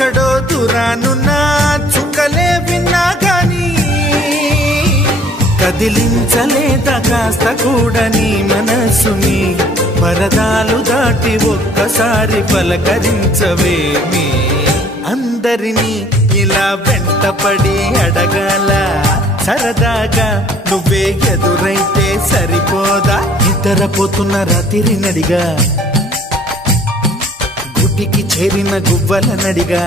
ఎక్కడో దూరానున్నా చుక్కలే విన్నా గాని కదిలించలేద కాస్త కూడా నీ మనసుని పరదాలు దాటి ఒక్కసారి పలకరించవేమి అందరినీ ఇలా వెంటపడి అడగాల సరదాగా నువ్వే ఎదురైతే సరిపోదా నిద్రపోతున్న రాత్రి నడిగా గుడికి చేరిన గువ్వల నడిగా